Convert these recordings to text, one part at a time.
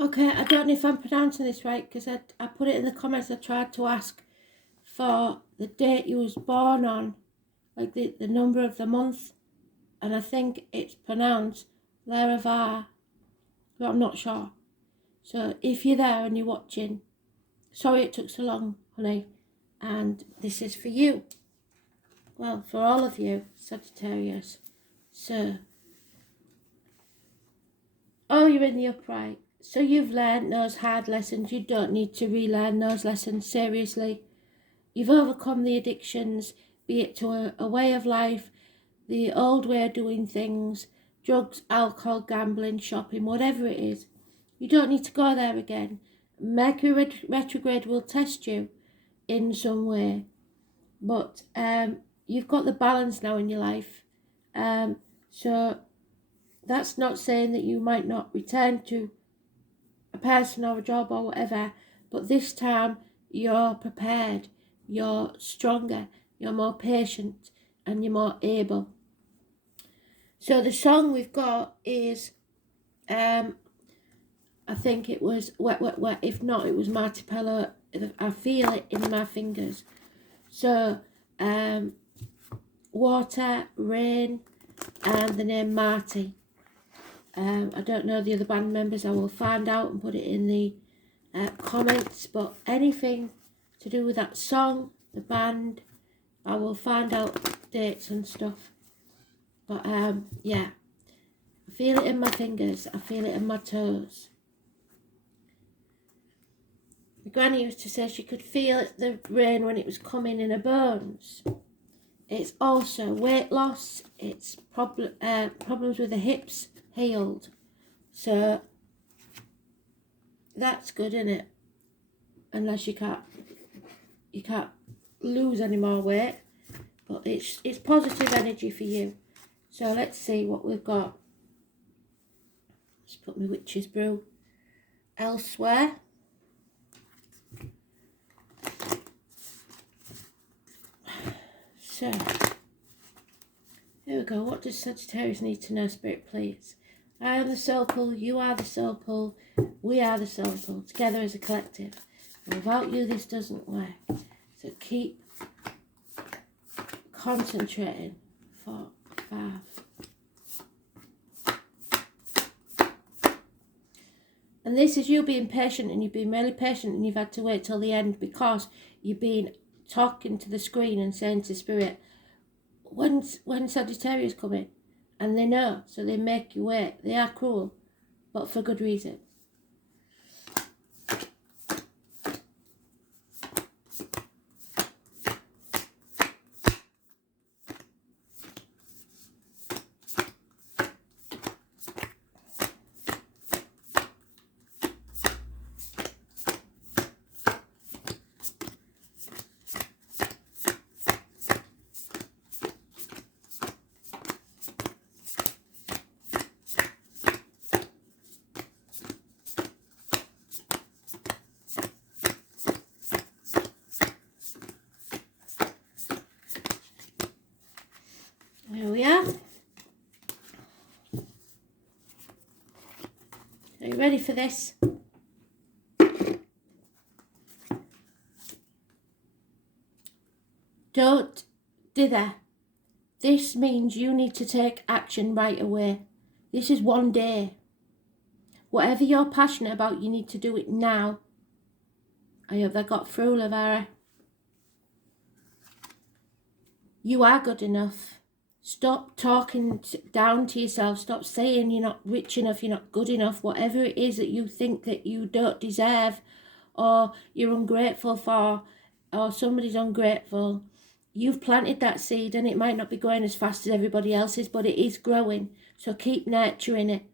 Okay, I don't know if I'm pronouncing this right because I put it in the comments. I tried to ask for the date you was born on, like the number of the month, and I think it's pronounced Laravar, but I'm not sure. So if you're there and you're watching, sorry it took so long, honey, and this is for you. Well, for all of you, Sagittarius. So, oh, you're in the upright. So you've learned those hard lessons. You don't need to relearn those lessons, seriously. You've overcome the addictions, be it to a way of life, the old way of doing things, drugs, alcohol, gambling, shopping, whatever it is. You don't need to go there again. Mercury retrograde will test you in some way, but you've got the balance now in your life. So that's not saying that you might not return to a person or a job or whatever, but this time you're prepared, you're stronger, you're more patient, and you're more able. So the song we've got is, I think it was Wet, Wet, Wet. If not, it was Marty Pello, I Feel It in My Fingers. So, water, rain, and the name Marty. I don't know the other band members. I will find out and put it in the comments. But anything to do with that song, the band, I will find out dates and stuff. But yeah, I feel it in my fingers. I feel it in my toes. My granny used to say she could feel the rain when it was coming in her bones. It's also weight loss. It's problems with the hips healed. So that's good, isn't it? Unless you can't lose any more weight. But it's positive energy for you. So let's see what we've got. Let's put my witch's brew elsewhere. So, here we go. What does Sagittarius need to know, Spirit, please? I am the soul pool, you are the soul pool, we are the soul pool, together as a collective. And without you, this doesn't work. So keep concentrating. 4, 5. And this is you being patient, and you've been really patient, and you've had to wait till the end because you've been talking to the screen and saying to Spirit, when Sagittarius come in, and they know, so they make you wait. They are cruel, but for good reason. There we are. Are you ready for this? Don't dither. This means you need to take action right away. This is one day. Whatever you're passionate about, you need to do it now. I hope that got through, Lavara. You are good enough. Stop talking down to yourself. Stop saying you're not rich enough, you're not good enough, whatever it is that you think that you don't deserve or you're ungrateful for or somebody's ungrateful. You've planted that seed and it might not be growing as fast as everybody else's, but it is growing. So keep nurturing it.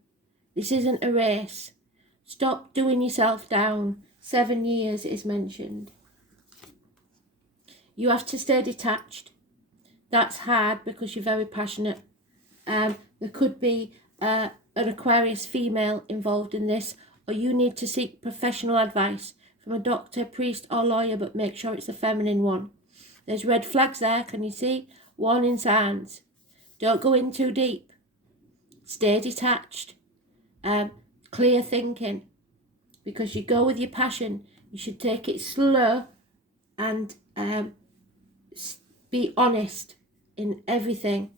This isn't a race. Stop doing yourself down. 7 years is mentioned. You have to stay detached. That's hard because you're very passionate. There could be an Aquarius female involved in this, or you need to seek professional advice from a doctor, priest or lawyer, but make sure it's a feminine one. There's red flags there, can you see? Warning signs. Don't go in too deep. Stay detached. Clear thinking. because you go with your passion. You should take it slow and be honest in everything.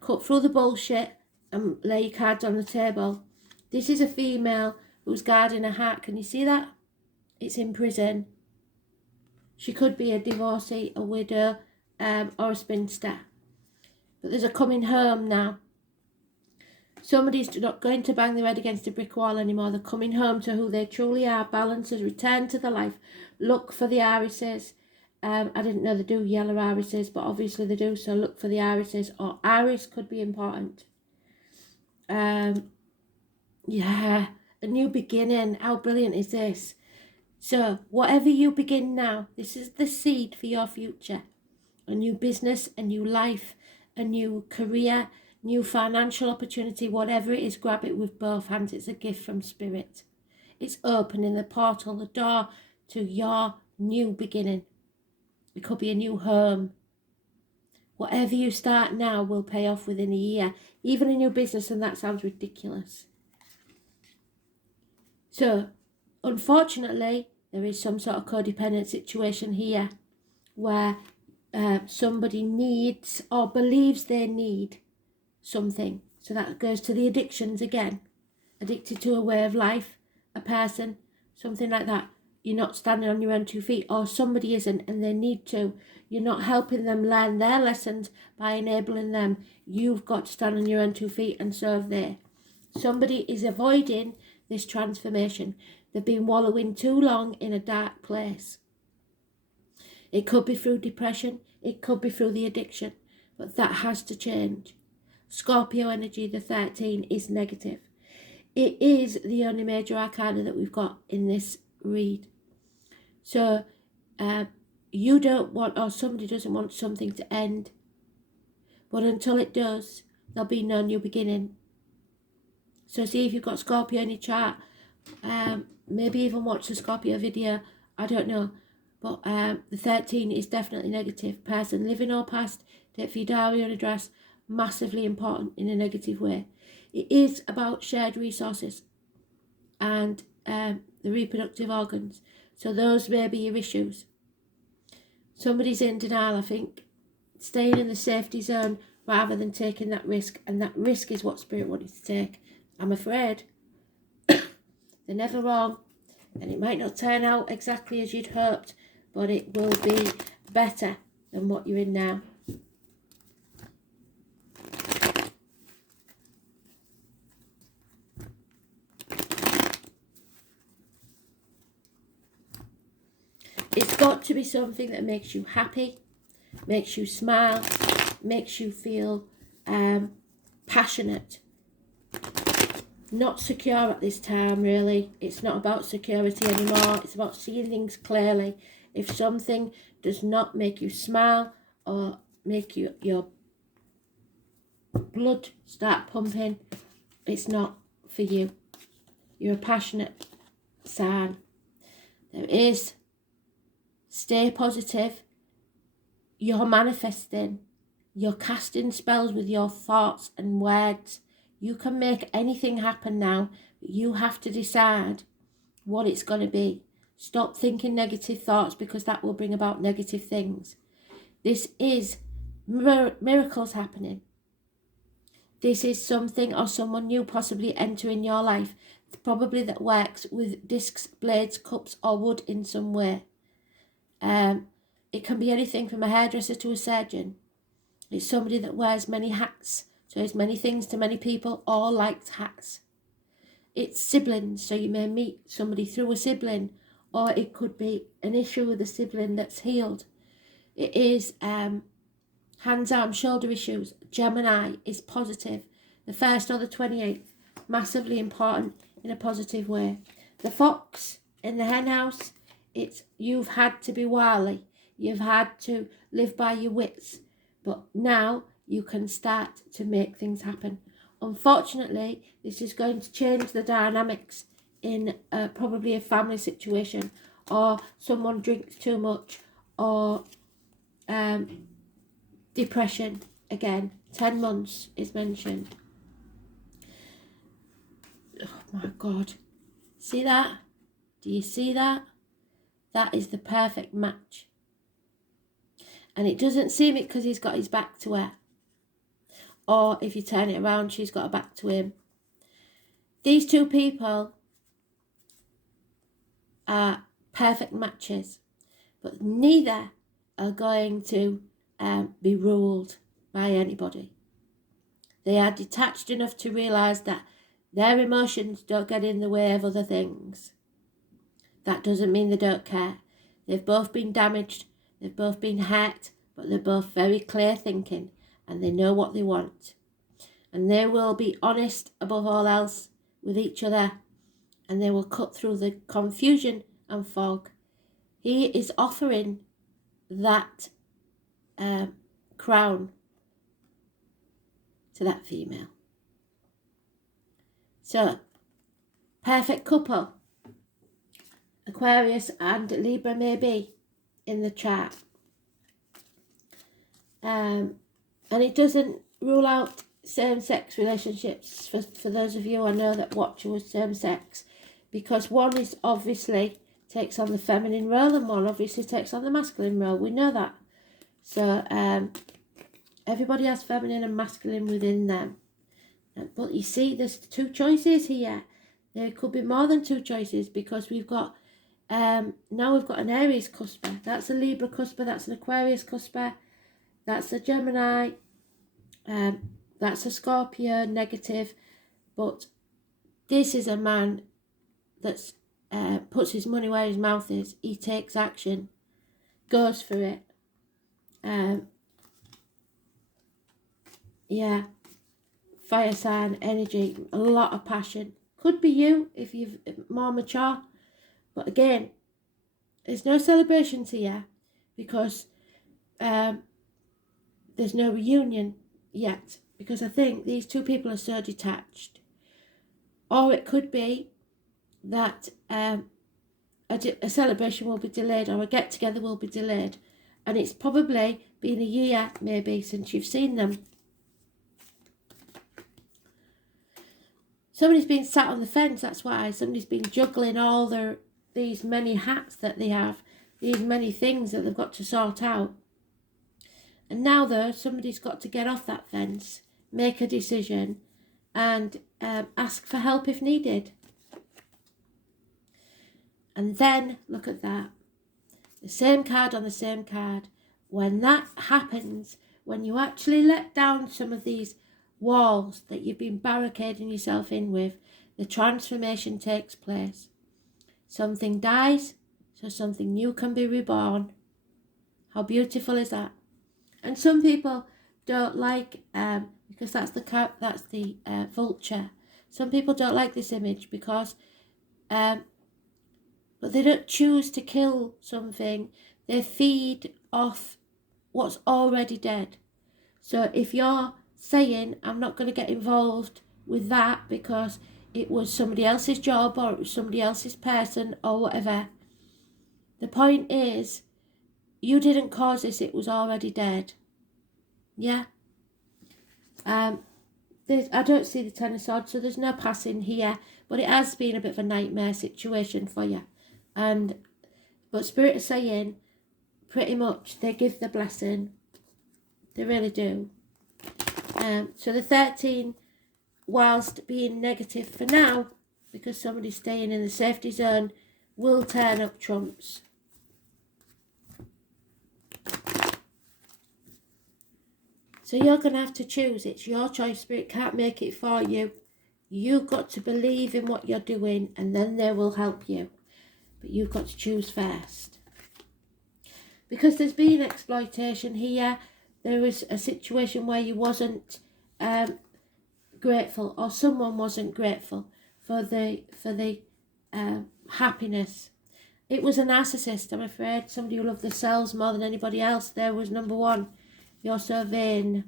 Cut through the bullshit and lay your cards on the table. This is a female who's guarding a heart. Can you see that? It's in prison. She could be a divorcee, a widow, or a spinster. But there's a coming home now. Somebody's not going to bang their head against a brick wall anymore. They're coming home to who they truly are. Balance has returned to the life. Look for the irises. I didn't know they do yellow irises, but obviously they do, so look for the irises. Or iris could be important. Yeah, a new beginning. How brilliant is this? So whatever you begin now, this is the seed for your future. A new business, a new life, a new career, new financial opportunity, whatever it is, grab it with both hands. It's a gift from Spirit. It's opening the portal, the door to your new beginning. It could be a new home. Whatever you start now will pay off within a year. Even a new business, and that sounds ridiculous. So, unfortunately, there is some sort of codependent situation here where somebody needs or believes they need something. So that goes to the addictions again. Addicted to a way of life, a person, something like that. You're not standing on your own 2 feet, or somebody isn't and they need to. You're not helping them learn their lessons by enabling them. You've got to stand on your own 2 feet, and so have they. Somebody is avoiding this transformation. They've been wallowing too long in a dark place. It could be through depression. It could be through the addiction. But that has to change. Scorpio energy, the 13, is negative. It is the only major arcana that we've got in this read. So you don't want, or somebody doesn't want something to end. But until it does, there'll be no new beginning. So see if you've got Scorpio in your chart. Maybe even watch the Scorpio video. I don't know. But the 13 is definitely negative. Person, living or past, date for your diary and address, massively important in a negative way. It is about shared resources and the reproductive organs. So those may be your issues. Somebody's in denial, I think. Staying in the safety zone rather than taking that risk. And that risk is what Spirit wanted to take. I'm afraid. They're never wrong. And it might not turn out exactly as you'd hoped, but it will be better than what you're in now. It's got to be something that makes you happy, makes you smile, makes you feel passionate. Not secure at this time, really. It's not about security anymore. It's about seeing things clearly. If something does not make you smile or make your blood start pumping, it's not for you. You're a passionate sign. There is. Stay positive. You're manifesting. You're casting spells with your thoughts and words. You can make anything happen now, but you have to decide what it's going to be. Stop thinking negative thoughts, because that will bring about negative things. This is miracles happening. This is something or someone new possibly entering your life, probably that works with discs, blades, cups or wood in some way. It can be anything from a hairdresser to a surgeon. It's somebody that wears many hats, so it's many things to many people, all likes hats. It's siblings, so you may meet somebody through a sibling, or it could be an issue with a sibling that's healed. It is hands, arms, shoulder issues. Gemini is positive. The 1st or the 28th, massively important in a positive way. The fox in the hen house, it's you've had to be wily. You've had to live by your wits. But now you can start to make things happen. Unfortunately, this is going to change the dynamics in probably a family situation, or someone drinks too much, or depression. Again, 10 months is mentioned. Oh my God. See that? Do you see that? That is the perfect match. And it doesn't seem it because he's got his back to her. Or if you turn it around, she's got her back to him. These two people are perfect matches. But neither are going to be ruled by anybody. They are detached enough to realise that their emotions don't get in the way of other things. That doesn't mean they don't care. They've both been damaged, they've both been hurt, but they're both very clear thinking and they know what they want. And they will be honest above all else with each other, and they will cut through the confusion and fog. He is offering that crown to that female. So, perfect couple. Aquarius and Libra maybe in the chart. And it doesn't rule out same-sex relationships for those of you I know that watch with same-sex, because one is obviously takes on the feminine role and one obviously takes on the masculine role. We know that. So everybody has feminine and masculine within them. But you see, there's two choices here. There could be more than two choices, because we've got now we've got an Aries cusper. That's a Libra cusper. That's an Aquarius cusper. That's a Gemini. That's a Scorpio negative. But this is a man that's puts his money where his mouth is. He takes action, goes for it. Yeah, fire sign energy, a lot of passion. Could be you if you're more mature. But again, there's no celebrations here because there's no reunion yet, because I think these two people are so detached. Or it could be that a celebration will be delayed, or a get-together will be delayed. And it's probably been a year, maybe, since you've seen them. Somebody's been sat on the fence, that's why. Somebody's been juggling all these many hats that they have, these many things that they've got to sort out. And now, though, somebody's got to get off that fence, make a decision, and ask for help if needed. And then, look at that. The same card on the same card. When that happens, when you actually let down some of these walls that you've been barricading yourself in with, the transformation takes place. Something dies, so something new can be reborn. How beautiful is that? And some people don't like, because that's the vulture. Some people don't like this image because, but they don't choose to kill something. They feed off what's already dead. So if you're saying, I'm not going to get involved with that because it was somebody else's job or it was somebody else's person or whatever, the point is, you didn't cause this, it was already dead. Yeah? I don't see the Ten of Swords, so there's no passing here, but it has been a bit of a nightmare situation for you. But Spirit is saying, pretty much, they give the blessing. They really do. So the 13, whilst being negative for now, because somebody's staying in the safety zone, will turn up trumps. So you're going to have to choose. It's your choice. Spirit can't make it for you. You've got to believe in what you're doing, and then they will help you. But you've got to choose first. Because there's been exploitation here. There was a situation where you wasn't grateful, or someone wasn't grateful for the happiness. It was a narcissist, I'm afraid. Somebody who loved themselves more than anybody else. There was number one. You're so vain.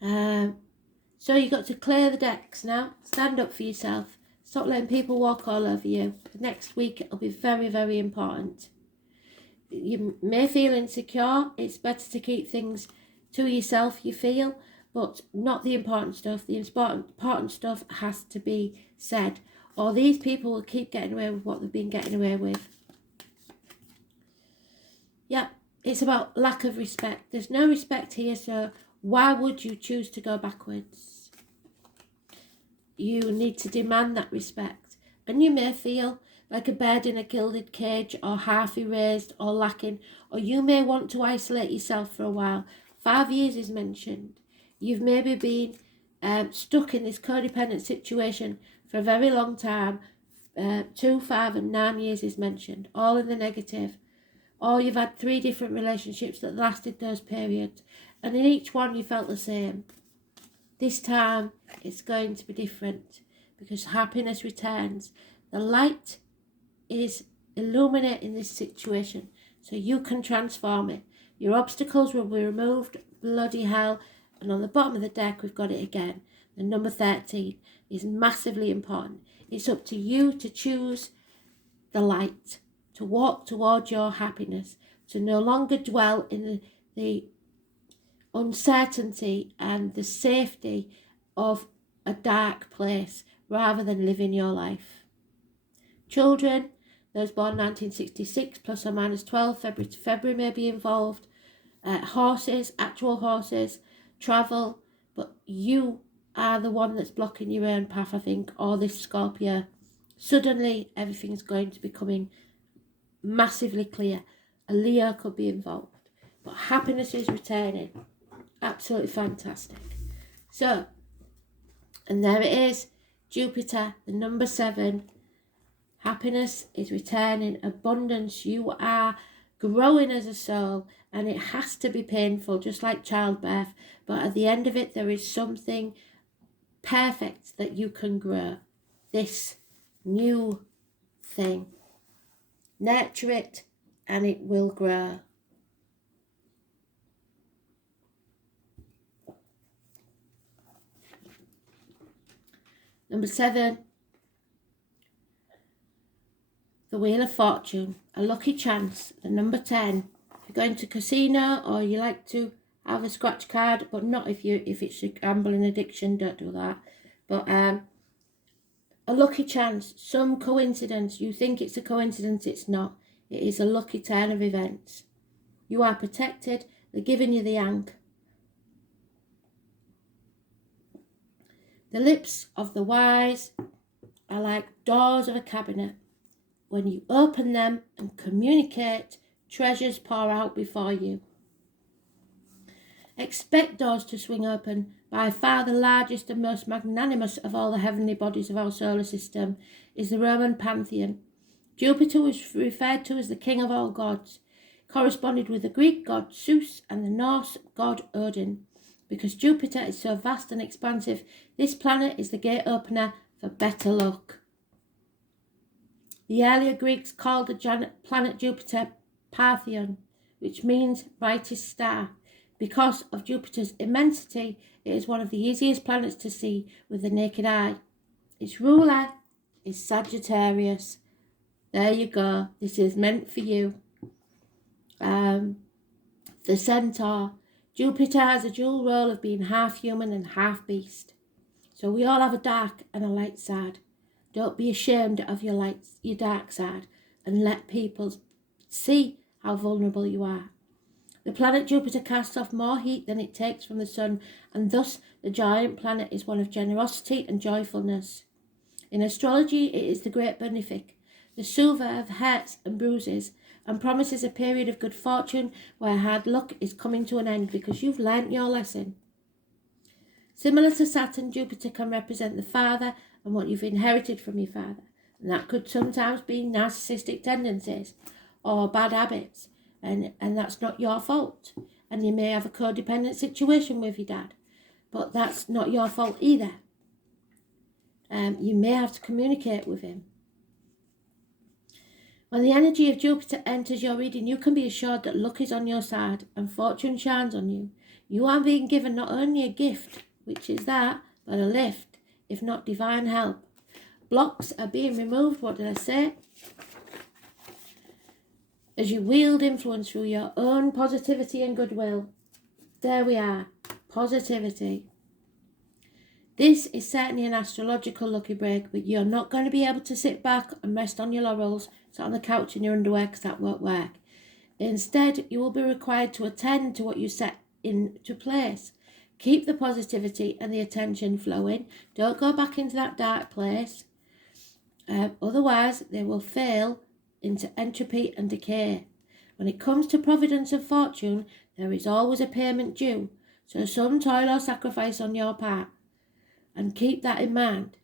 So you've got to clear the decks now. Stand up for yourself. Stop letting people walk all over you. The next week it'll be very, very important. You may feel insecure. It's better to keep things to yourself, you feel, but not the important stuff. The important stuff has to be said. or these people will keep getting away with what they've been getting away with. Yeah, it's about lack of respect. There's no respect here, so why would you choose to go backwards? You need to demand that respect. And you may feel like a bird in a gilded cage, or half erased, or lacking, or you may want to isolate yourself for a while. 5 years is mentioned. You've maybe been stuck in this codependent situation for a very long time. 2, 5 and 9 years is mentioned, all in the negative. Or you've had 3 different relationships that lasted those periods, and in each one you felt the same. This time it's going to be different, because happiness returns. The light is illuminating this situation, so you can transform it. Your obstacles will be removed, bloody hell. And on the bottom of the deck we've got it again. The number 13 is massively important. It's up to you to choose the light, to walk towards your happiness, to no longer dwell in the uncertainty and the safety of a dark place, rather than living your life. Children, those born 1966 plus or minus 12, February to February may be involved. Horses, actual horses, travel, but you are the one that's blocking your own path, I think, or this Scorpio. Suddenly everything's going to be becoming massively clear. A Leo could be involved, but happiness is returning. Absolutely fantastic. So, and there it is, Jupiter, the number 7. Happiness is returning, abundance. You are growing as a soul, and it has to be painful, just like childbirth, but at the end of it there is something perfect that you can grow. This new thing. Nurture it and it will grow. Number 7, the Wheel of Fortune, a lucky chance, the number 10. If you're going to casino or you like to have a scratch card, but not if it's a gambling addiction, don't do that. But a lucky chance, some coincidence. You think it's a coincidence, it's not. It is a lucky turn of events. You are protected, they're giving you the yank. The lips of the wise are like doors of a cabinet. When you open them and communicate, treasures pour out before you. Expect doors to swing open. By far the largest and most magnanimous of all the heavenly bodies of our solar system is the Roman pantheon. Jupiter was referred to as the king of all gods, corresponded with the Greek god Zeus and the Norse god Odin. Because Jupiter is so vast and expansive, this planet is the gate opener for better luck. The earlier Greeks called the planet Jupiter Parthenon, which means brightest star. Because of Jupiter's immensity, it is one of the easiest planets to see with the naked eye. Its ruler is Sagittarius. There you go. This is meant for you. The Centaur. Jupiter has a dual role of being half human and half beast. So we all have a dark and a light side. Don't be ashamed of your dark side, and let people see how vulnerable you are. The planet Jupiter casts off more heat than it takes from the sun, and thus the giant planet is one of generosity and joyfulness. In astrology, it is the great benefic, the soother of hurts and bruises, and promises a period of good fortune where hard luck is coming to an end because you've learnt your lesson. Similar to Saturn, Jupiter can represent the father and what you've inherited from your father, and that could sometimes be narcissistic tendencies or bad habits, and that's not your fault. And you may have a codependent situation with your dad, but that's not your fault either. You may have to communicate with him. When the energy of Jupiter enters your reading, you can be assured that luck is on your side and fortune shines on you. You are being given not only a gift, which is that, but a lift, if not divine help. Blocks are being removed, what did I say? As you wield influence through your own positivity and goodwill. There we are, positivity. This is certainly an astrological lucky break, but you're not going to be able to sit back and rest on your laurels, sit on the couch in your underwear, because that won't work. Instead, you will be required to attend to what you set into place. Keep the positivity and the attention flowing. Don't go back into that dark place. Otherwise, they will fail into entropy and decay. When it comes to providence and fortune, there is always a payment due, so some toil or sacrifice on your part. And keep that in mind.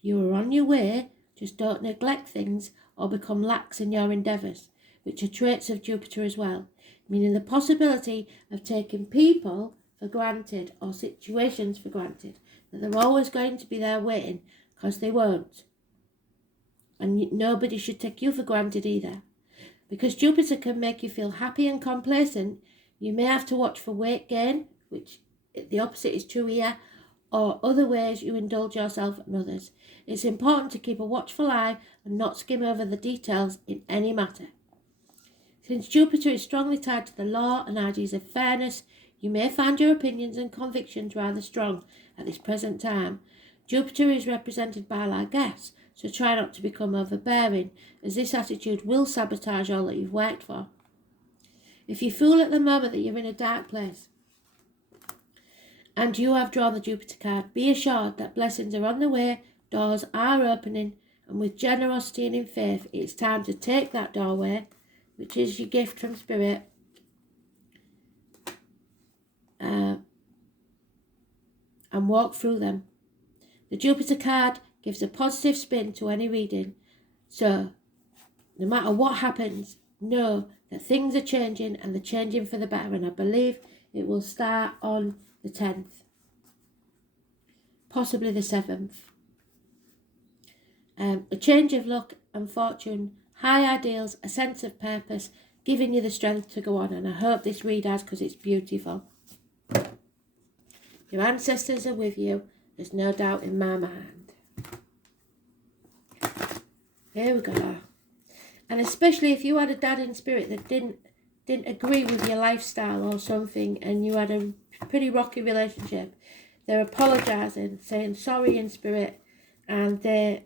You are on your way, just don't neglect things or become lax in your endeavours, which are traits of Jupiter as well, meaning the possibility of taking people for granted or situations for granted, that they're always going to be there waiting, because they won't. And nobody should take you for granted either. Because Jupiter can make you feel happy and complacent, you may have to watch for weight gain, which the opposite is true here, or other ways you indulge yourself and others. It's important to keep a watchful eye and not skim over the details in any matter. Since Jupiter is strongly tied to the law and ideas of fairness, you may find your opinions and convictions rather strong at this present time. Jupiter is represented by largesse, so try not to become overbearing, as this attitude will sabotage all that you've worked for. If you feel at the moment that you're in a dark place, and you have drawn the Jupiter card, be assured that blessings are on the way, doors are opening, and with generosity and in faith, it's time to take that doorway, which is your gift from Spirit, and walk through them. The Jupiter card gives a positive spin to any reading, so no matter what happens, know that things are changing and they're changing for the better, and I believe it will start on the 10th, possibly the 7th. A change of luck and fortune, high ideals, a sense of purpose, giving you the strength to go on, and I hope this read has, because it's beautiful. Your ancestors are with you, there's no doubt in my mind. Here we go. And especially if you had a dad in spirit that didn't agree with your lifestyle or something, and you had a pretty rocky relationship, they're apologising, saying sorry in spirit, and they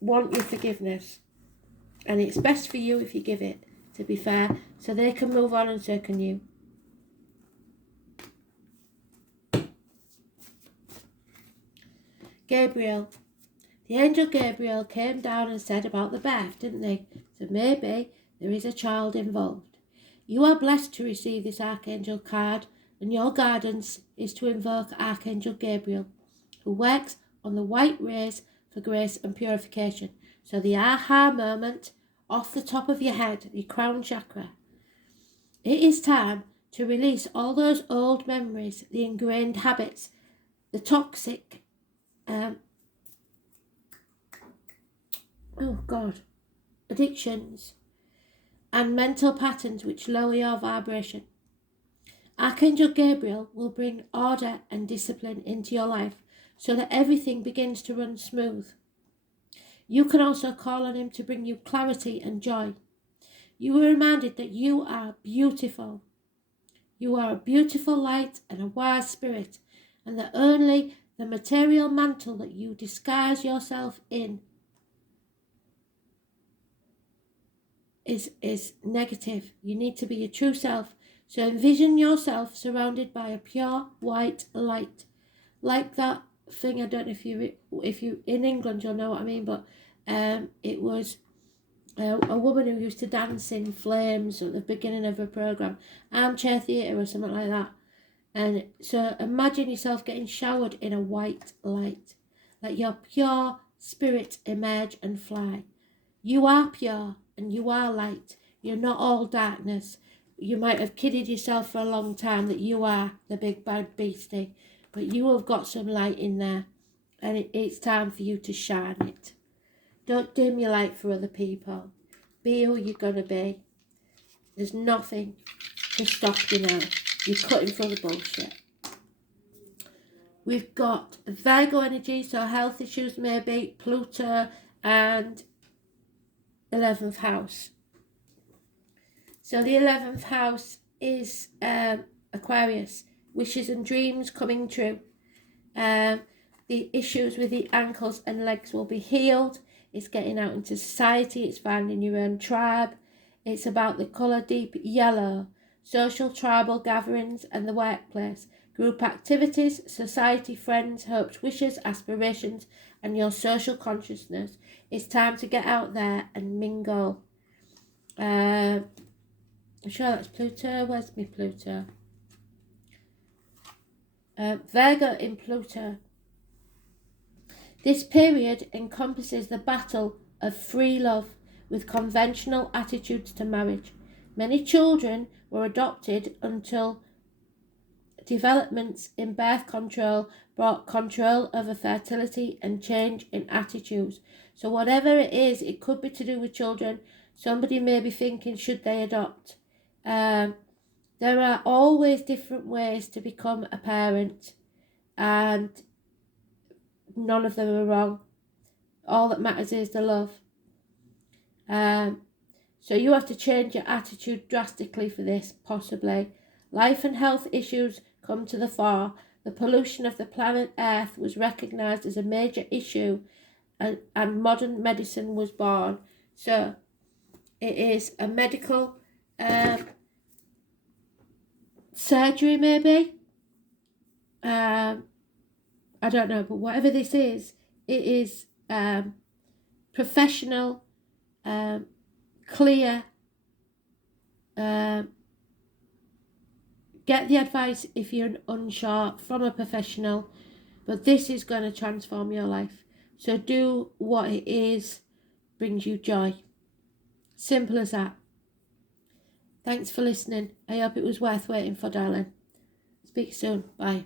want your forgiveness. And it's best for you if you give it, to be fair, so they can move on, and so can you. Gabriel. The angel Gabriel came down and said about the birth, didn't they? So maybe there is a child involved. You are blessed to receive this Archangel card, and your guidance is to invoke Archangel Gabriel, who works on the white rays for grace and purification. So the aha moment off the top of your head, your crown chakra. It is time to release all those old memories, the ingrained habits, the toxic addictions and mental patterns which lower your vibration. Archangel Gabriel will bring order and discipline into your life so that everything begins to run smooth. You can also call on him to bring you clarity and joy. You are reminded that you are beautiful. You are a beautiful light and a wise spirit, and that only the material mantle that you disguise yourself in is negative. You need to be your true self. So envision yourself surrounded by a pure white light, like that thing. I don't know if you in England you'll know what I mean, but it was a woman who used to dance in flames at the beginning of a program, armchair theatre or something like that. And so imagine yourself getting showered in a white light, let your pure spirit emerge and fly. You are pure and you are light. You're not all darkness. You might have kidded yourself for a long time that you are the big bad beastie, but you have got some light in there, and it's time for you to shine it. Don't dim your light for other people. Be who you're going to be. There's nothing to stop you now. You're cutting through the bullshit. We've got Virgo energy, so health issues maybe, Pluto, and 11th house. So the 11th house is Aquarius, wishes and dreams coming true. The issues with the ankles and legs will be healed. It's getting out into society. It's finding your own tribe. It's about the colour deep yellow. Social tribal gatherings and the workplace. Group activities, society, friends, hopes, wishes, aspirations, and your social consciousness. It's time to get out there and mingle. I'm sure that's Pluto. Where's my Pluto? Virgo in Pluto. This period encompasses the battle of free love with conventional attitudes to marriage. Many children were adopted until developments in birth control brought control over fertility and change in attitudes. So whatever it is, it could be to do with children. Somebody may be thinking, should they adopt? There are always different ways to become a parent, and none of them are wrong. All that matters is the love. So you have to change your attitude drastically for this, possibly. Life and health issues come to the fore. The pollution of the planet Earth was recognised as a major issue, and modern medicine was born. So it is a medical surgery, maybe. I don't know, but whatever this is, it is professional, clear. Get the advice if you're unsure from a professional, but this is going to transform your life. So do what it is brings you joy. Simple as that. Thanks for listening. I hope it was worth waiting for, darling. Speak soon. Bye.